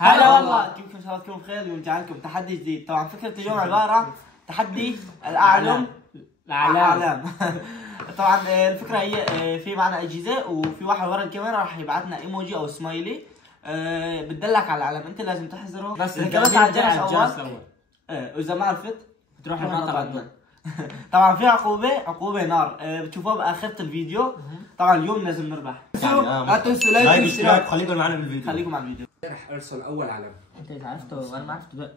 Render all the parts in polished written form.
هلا والله، كيفكم ان شاء الله تكونوا بخير. ورجع لكم تحدي جديد. طبعا فكره اليوم عباره تحدي الاعلام. طبعا الفكره هي في معنا اجهزه وفي واحد ورا الكاميرا راح يبعث لنا ايموجي او سمايلي بتدلك على العلم. انت لازم تحذره بس بس على الجرس اول. واذا ما عرفت بتروح المنطقه. طبعا في عقوبه نار بتشوفوها باخره الفيديو. طبعا اليوم لازم نربح. لا تنسوا لايك واشتراك. خليكم معنا بالفيديو. خليكم مع الفيديو. راح ارسل اول علم. انت اذا عرفته وانا ما عرفته بقى.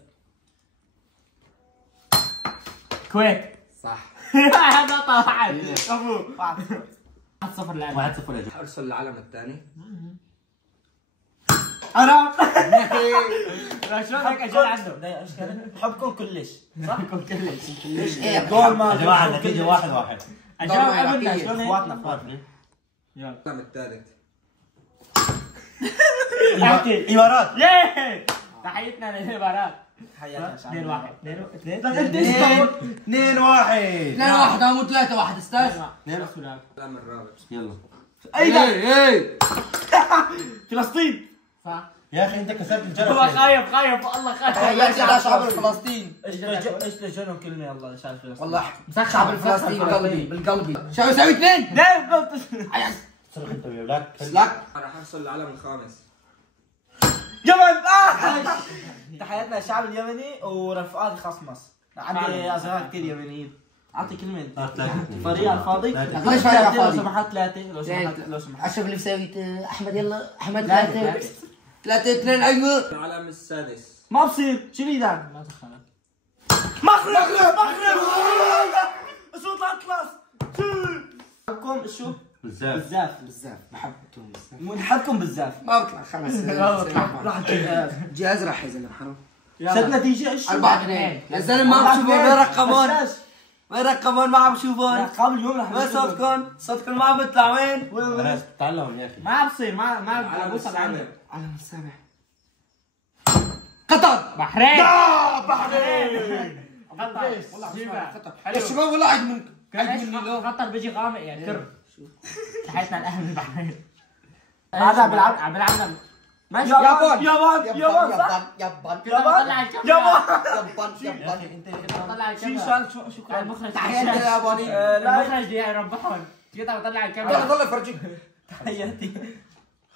كويت. صح. هذا طبعا. ابو 1-0 لعب. 1-0 يا جماعه. ارسل العلم الثاني. انا شلون هيك اجل عنده؟ بحبكم كلش. صح؟ كلش. جول ما يا جماعه النتيجه 1-1. اجاوب قبلنا شلون هيك؟ اخواتنا. يلا. العلم الثالث. احكي. امارات. ياي تحيتنا للامارات. حياتنا 2-1 2 2-1 مو 3-1 استاذ. العلم الرابع. يلا. اي فلسطين. صح. يا اخي انت كسرت الجرس. هو خايف والله خايف. تحياتي على شعب فلسطين. ايش لجنهم كلمه يلا شعب فلسطين. والله مسخر شعب الفلسطيني بالقلبي. شو يسوي اثنين؟ لا غلط. صرخ انت وياك. راح ارسل العلم الخامس. يمن. تحياتنا للشعب اليمني ورفقاتي خاص مصر. عندي اصدقاء كثير يمنيين. اعطي كلمه انت. فريق الفاضي. ليش فريق لو الفاضي؟ سمحت ثلاثه لو سمحت. اشوف اللي مسوي احمد. يلا احمد 3-2 ايوه. العلم السادس. ما بصير شو بيدك؟ ما دخلت. مغرب صوت الاطلس. بحبكم شو؟ بزاف بحبكم بزاف. بنحبكم بزاف. ما بطلع خمس. راح جهاز راح يا زلمه حرام. ست نتيجه ايش؟ 4-2 يا زلمه ما عم بشوفون. وين رقمون؟ وين رقمون؟ ما عم بشوفون. قبل اليوم رح وين صوتكم ما عم بيطلع. وين؟ خلاص تعلم يا اخي. ما بصير ما بوصل عنده. علم السابع. قطر. بحرين. بحرين. الشباب والله عيد منكم. قطر بيجي غامق يا كر. تحياتنا لاهل البحرين. هذا بيلعب ماشي. يابان يابان طلع شو الكاميرا. شو المخرج تحياتي للياباني. المخرج بدي يربحهم. كذا بطلع الكاميرا. ضل فرجيك. تحياتي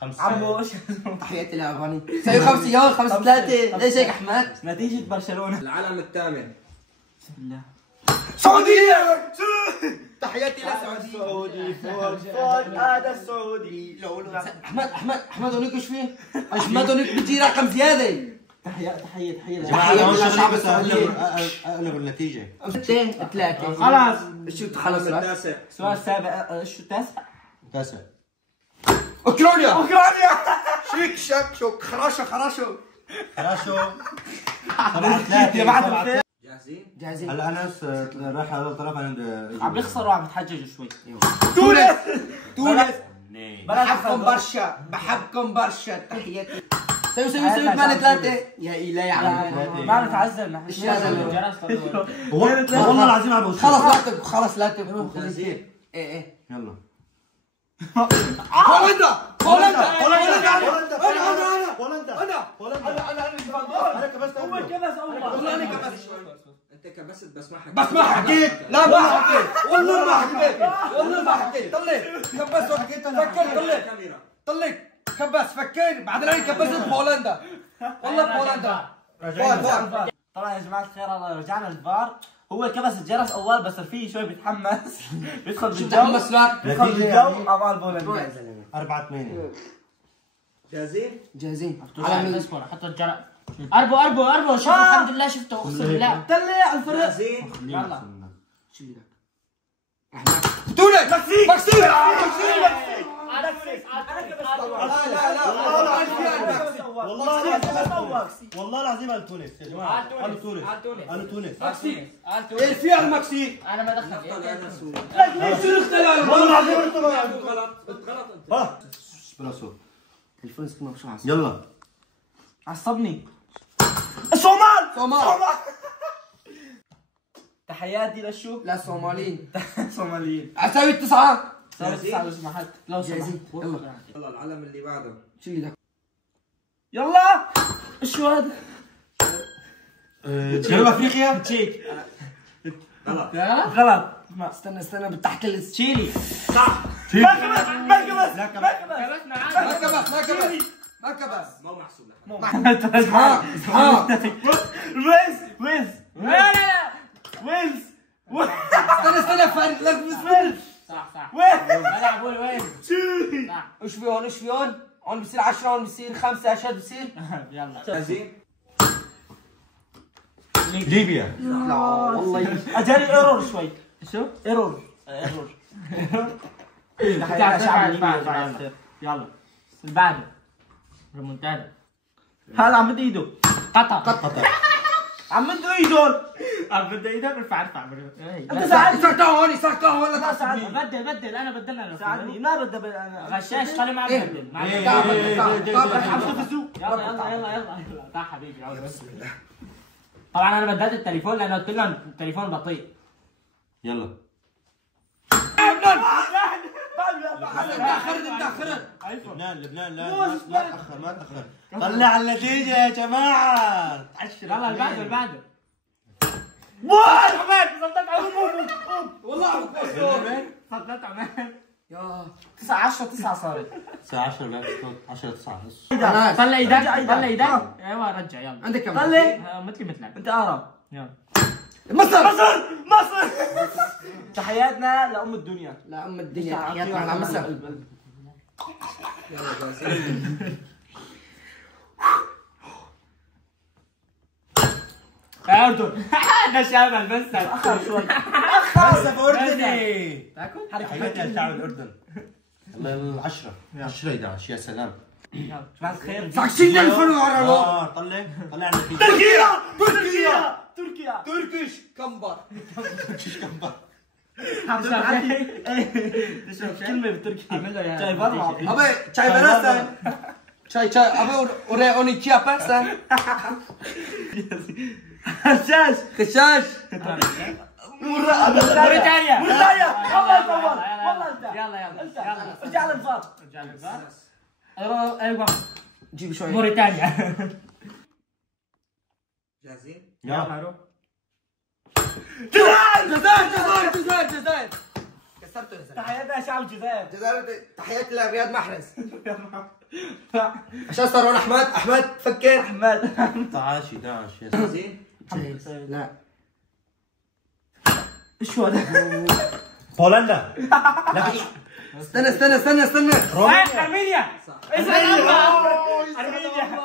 5 عمو ايش تحياتي للياباني. سوي 5 يوم 5-3. ليش هيك احمد؟ نتيجة برشلونة. العلم الثامن. بسم الله. سعودية. تحياتي للسعودية. سعودي فوق هذا السعودي. احمد هونيك ايش فيه؟ احمد هونيك بيجي رقم زيادة. تحية اقلب النتيجة. 2-3 خلاص. شو خلص السؤال السابع. شو التاسع؟ 9. اوكرانيا. شك خراشو. خراشو. جاهزين. هلا انس راح على الطرف عند عم بيخسروا وعم بتحججوا شوي. تونس. بحبكم برشا. تحياتي. سوي 8-3 يا إلهي على ما نتعذب نحن. ايش هذا جرس والله العظيم عم بوصل. خلص لا تبكوا. جاهزين؟ ايه يلا. هولندا. انت كبست بس ما حكيت. لا ما حكيت. والله ما حكيت. طلع كبست وحكيت انا. فكر طلع كبس فكر. بعدين انا كبست بهولندا. والله بهولندا. فار. طبعا يا جماعة الخير الله رجعنا للفار. هو كبس الجرس اول بس رفيق شوي بيتحمس. بيدخل بالجو. تحمس لك. بيدخل بالجو امال بولندا. 4-8. جاهزين. على مين؟ اصبر حط الجرس. اربو شوف الحمد لله شفته اقسم بالله. طلع الفريق. يلا. شو بدك؟ احمد. تونس. مكسيك. والله العظيم قال تونس يا جماعه. قالوا تونس. الفيها المكسيك. انا ما دخلت. ليش الاختلاف؟ والله العظيم غلط. بلا صوت. الفونس كنا مش عارف. يلا. عصبني. الصومال. صومال. تحياتي للشو؟ لا صوماليين. صوماليين. اسوي 9. سوي 9 لو سمحت. لو سمحت. جاهزين. يلا العلم اللي بعده. شو بدك؟ يلا شو هذا؟ جنوب افريقيا. تشيك. غلط. غلط. استنى بتحكي لي تشيلي. صح. ما كبس. لا كمان. كبسنا عادي. ما كبس مو محسوب. ويلز. لا لا. ويلز. استنى فرق لك ويلز. صح. ويلز. لا بقول وين. صح. ايش في هون؟ هون بصير 10 هون بصير 5 اشهر بصير. يلا. جاهزين؟ ليبيا. لا والله اجاني ايرور شوي. شو؟ ايرور. يلا. اللي بعده. ريمونتادا. هلا عم بدي ايده. قطر. عم بده ايده. عم بدي ايدك ارفع. انت ساعدني. ساعدتها هون لا تساعدني. بدل انا بدلنا. ساعدني. ما بدي انا غشاش خلي ما عم بدل. يلا تعال حبيبي. طبعا انا بدلت التليفون لانه قلت لهم التليفون بطيء. يلا. لبنان لا ما تاخر. طلع النتيجة يا جماعة. يلا اللي بعده. والله فضلت عمان. يا 9 صارت. الساعة 10 بعد 10 9 نص. طلع ايدك. ايوه رجع يلا. عندك كم؟ طلع. مثلك. انت اقرب. يلا. مصر. تحياتنا لأم الدنيا. لا ام الدنيا تحياتنا على مصر. اردن. ده شمال بس. اخر شوي. هسه أردني. تاكل؟ حياتي الشعب الأردن. يلا 10 11 يا سلام. بعد خير. 20,000 ورا. طلع النتيجة. تركيا. تركيش كمبر. تشرب كلمة بالتركي. اعمل له اياها. جاي برا. ابي چای برسن. چای ابي اوني كيا برسن. خشاش. موريتانيا. والله انت. يلا. ارجع للفار. ايوه. جيب شوي. موريتانيا. جاهزين؟ يلا. روح. جزائر. كسرته جزائر. تحياتنا يا شعب الجزائر. تحياتي لرياض محرز. عشان صار هون احمد فكر. احمد. 11 11 يا جاهزين؟ لا. شو هذا؟ بولندا. استنى. ارمينيا.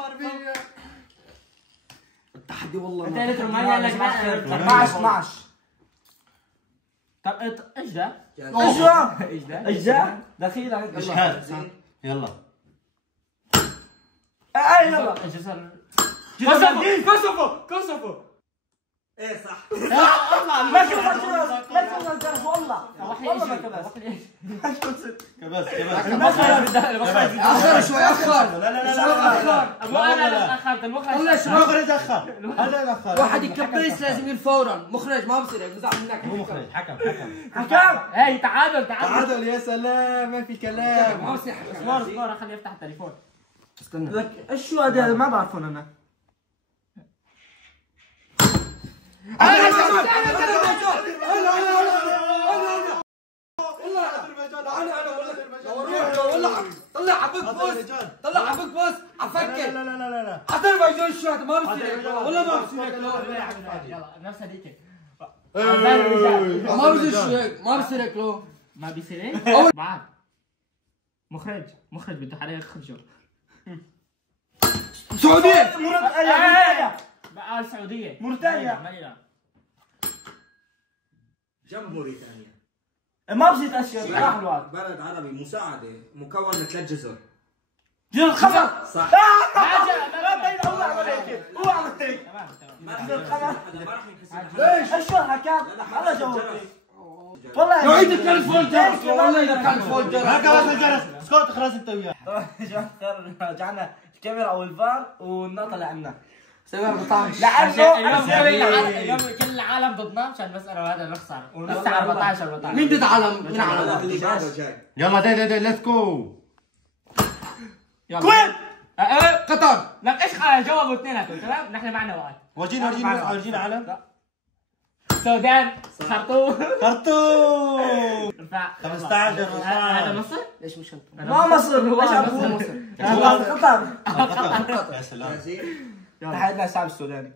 ارمينيا. التحدي والله انت قلت رومانيا لك 12. طب ايش ده؟ ايش ده؟ دخيلة. اشهاد. يلا. يلا. كوسوفو. ايه صح. ما كبس الجرس والله ما كبس. كبس. اخر شوي اخر. لا. ابو انا اخرت المخرج. مخرج اخر. هذا الاخر. واحد يكبس لازم يقول فورا. مخرج ما بصير هيك بزعل منك. مو مخرج حكم. هي تعادل. تعادل يا سلام ما في كلام. ما بصير حكم. اصبر خليه يفتح التليفون. استنى. لك ايش هذا ما بعرفون انا. طلع عبك بوس عفكر. لا. اذربيجان شو هذا ما بصير والله ما بصير. يلا نفس هذيك. ما بصير هيك ما بصير هيك لو ما بيصير ايه؟ بعد مخرج بده حدا يخرجه. سعودية. بقى السعودية. موريتانيا. جنب موريتانيا. ما بصير اشياء. راح الوقت. بلد عربي مساعدة مكون من 3 جزر. جزر القمر. صح. هو عمل هيك. تمام. جزر القمر. ليش؟ ايش هو حكى؟ انا جاوبت. والله لو ايدك كان فول جرس والله اذا كان فول جرس. ما كبس الجرس. اسكت خلاص انت وياه. رجعنا الكاميرا او الفار والنقطة لعنا. سوي 14. اليوم كل العالم ضدنا مشان بس انا وهذا نخسر ونفس 14. مين ضد عالم؟ مين عالم؟ يلا دي ليتس جو. يلا. كويت. قطر. لك ايش جاوبوا اثنيناتهم تمام؟ نحن معنا وقت. ورجينا علم. السودان. خرطوم. خرطوم. 15 هذا مصر؟ ليش مش انت؟ ما مصر هو مصر. قطر. قطر. يا سلام. تحدنا الشعب السوداني.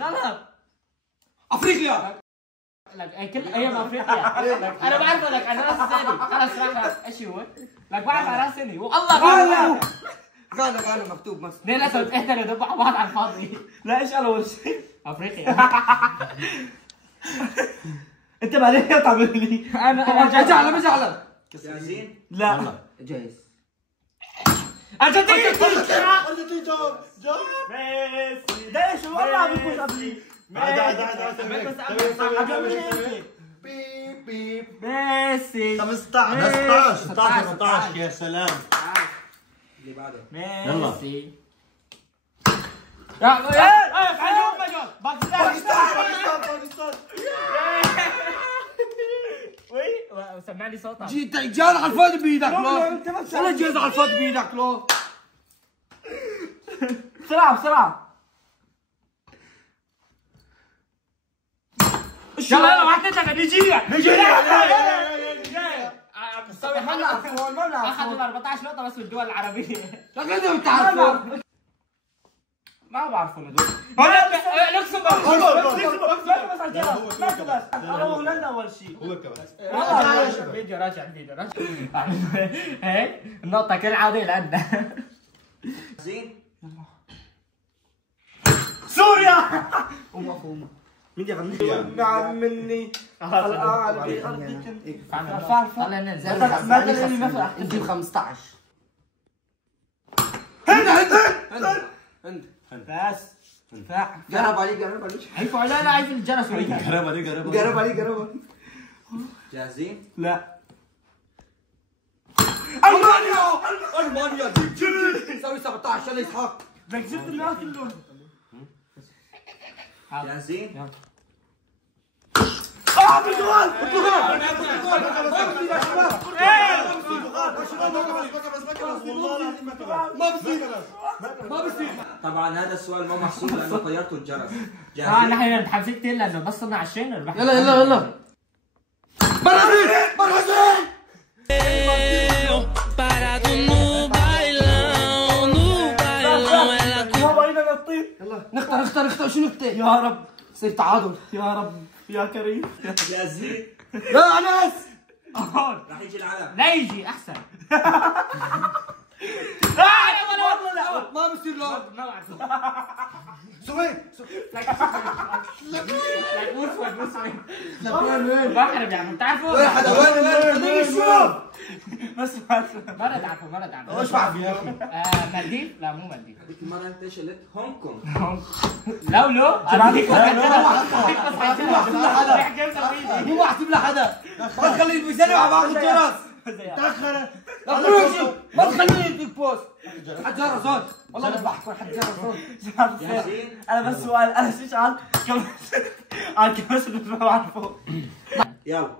غلط. افريقيا. لك كل ايام افريقيا. انا بعرف لك على راس سني. خلص راح ايش هو؟ لك بعرف على راس سني والله غانا مكتوب مصر. ليه الاسود اهدى يدبحوا بعض على الفاضي. لا ايش اول شيء؟ افريقيا. انت بعدين تعمل لي انا مزعلة. جاهزين؟ لا جاهز. ارجنتين. ميسي ليش والله بيفوز قبلي بيب بيب. ميسي 15 18 يا سلام. اللي بعده. ميسي يا وي سمعني صوتك. جيت جاز على الفاضي بايدك لو. والله جاز على الفاضي بايدك لو. بسرعة يلا وحدتك نيجيريا. ما بنعرف اخذوا 14 نقطة بس بالدول العربية. لكن بتعرفوا. ما بعرفوا هذول. هولندا اول شيء هو كمان. فيديو راجع الفيديو هيك النقطة كالعادة لعندنا. زين. سوريا مين يغني؟ نعم مني طلع ننزل. انت 15. بس قرب علي. عيفوا علينا عيف الجرس. قرب علي. جاهزين؟ لا المانيا جيب سوي 17 يلا اسحاق. بدك جبت الناس كلهم. جاهزين؟ برتغال ما بصير. طبعا هذا السؤال ما محسوب لانه طيرتوا الجرس. نحن متحمسين كثير لانه بس صرنا 20 ربحنا. يلا برازيل. Parado no bailão, ela ما بغينا نطير. يلا نختار شو نختار؟ يا رب يصير تعادل. يا رب يا كريم. جاهزين؟ يا انس راح يجي العلم. لا يجي احسن. ما بصير لا. ما بعرف. سويد. بحرب يعني بتعرفوا؟ وين حدا وين شوف. بس مرة تعرفوا. ايش بعرف يا اخي؟ مالديف؟ لا مو مالديف. هذيك المرة انت شلت هونغ كونغ. لو هذيك مو بحسب لحدا. ما تخلي الميزانية مع بعض الجرس. تاخر. ما تخليني اديك بوست. حد جرس هون. والله بذبحك حد جرس هون. انا بس سؤال انا شو عن كم بس ما بعرفه. يلا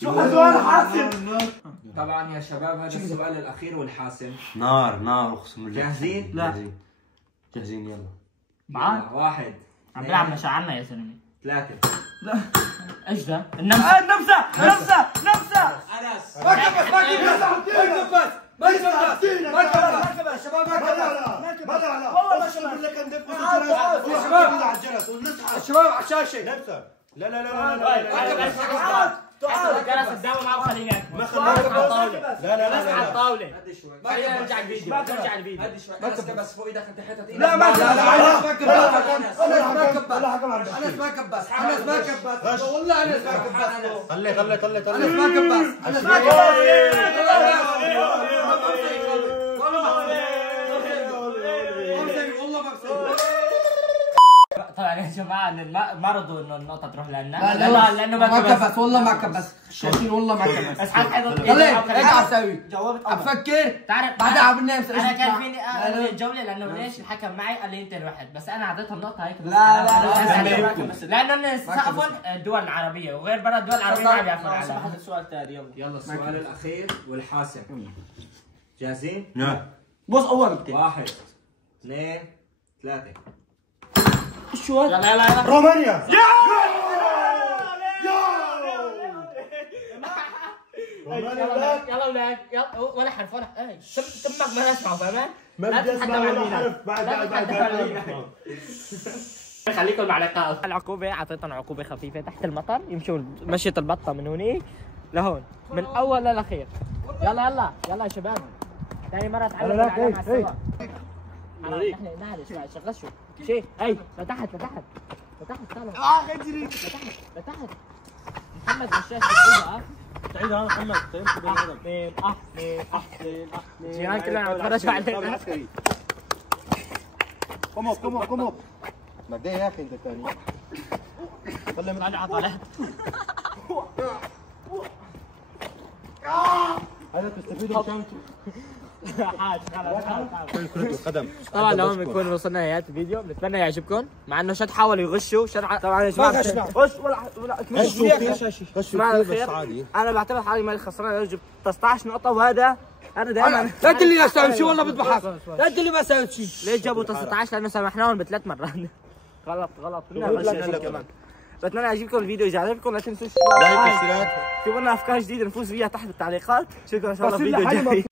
شو هالسؤال حاسم. طبعا يا شباب هذا السؤال الاخير والحاسم. نار اقسم بالله. جاهزين؟ لا جاهزين يلا. معاك 1 عم بلعب مشاعرنا يا زلمه. 3. ايش ده؟ النمسا. نمسا انس ما كبس شباب ما كبس والله ما اقسم بالله كان دق يا شباب. على الجرس والنسعه. الشباب على الشاشه. لا جلس الدواء معه خليني اكبر. ما على الطاوله. لا بس على الطاوله. هدي شوي. خلينا نرجع الفيديو. نرجع الفيديو. هدي شوي. انس كبس فوق ايدك انت حتت ايدك. لا ما انس ما كبس. والله انس ما كبس. خلي انس ما كبس. انس ما كبس. والله ما بصير. طلع يا جماعه ان ما رضوا انه النقطه تروح لنا. لا لانه ما كبس والله ما كبس. شايفين والله ما كبس. اسحاق حلو. طلعت ايش عم تسوي؟ جاوبت افكر تعرف بعدها عم ننام. انا كان فيني اقلب الجوله لانه ليش الحكم معي قال لي انت الوحيد، بس انا اعطيتهم النقطه هيك. لانه سقفهم الدول العربيه وغير برا الدول العربيه ما بيعرفوا العالم. السؤال الثاني يلا السؤال الاخير والحاسم. جاهزين؟ نعم. بص اول نقطة 1 2 3. شو هاد؟ يلا يلا يلا رومانيا. يلا ولاد يلا ولا حرف ولا اي تمك ما نسمعه فاهمان؟ ما بدي اسمع ولا حرف. بعد خليكم مع لقاء. العقوبة اعطيتهم عقوبة خفيفة تحت المطر يمشوا مشية البطة من هونيك لهون من اول للاخير. يلا يلا يلا يا شباب. ثاني مرة تعلموا العلامة على السوا. نحن معلش شغل شو شيء اي لتحت لتحت لتحت طالع اجري لتحت محمد غشاش بتعيدها تعيدها محمد. جيران كلنا عم يتفرجوا علينا. قوموا بدي يا اخي انت ثاني. طلع طلع هذا تستفيدوا مشان كرة القدم. طبعا لهون بنكون وصلنا لنهاية الفيديو، بنتمنى يعجبكم مع انه شد حاولوا يغشوا طبعا يا جماعه غش ولا غشوا بس عادي. انا بعتبر حالي مالي خسران يجب 16 نقطة وهذا انا دائما لا تقول لي لا سوي شيء والله بذبحك. لا تقول لي ما سويت شيء. ليش جابوا 19 لانه سامحناهم بثلاث مرات. غلط كمان. بتمنى يعجبكم الفيديو، اذا عجبكم لا تنسوا لايك واشتراك. اكتبوا لنا افكار جديده نفوز فيها تحت بالتعليقات. شكرا ان شاء الله الفيديو الجاي.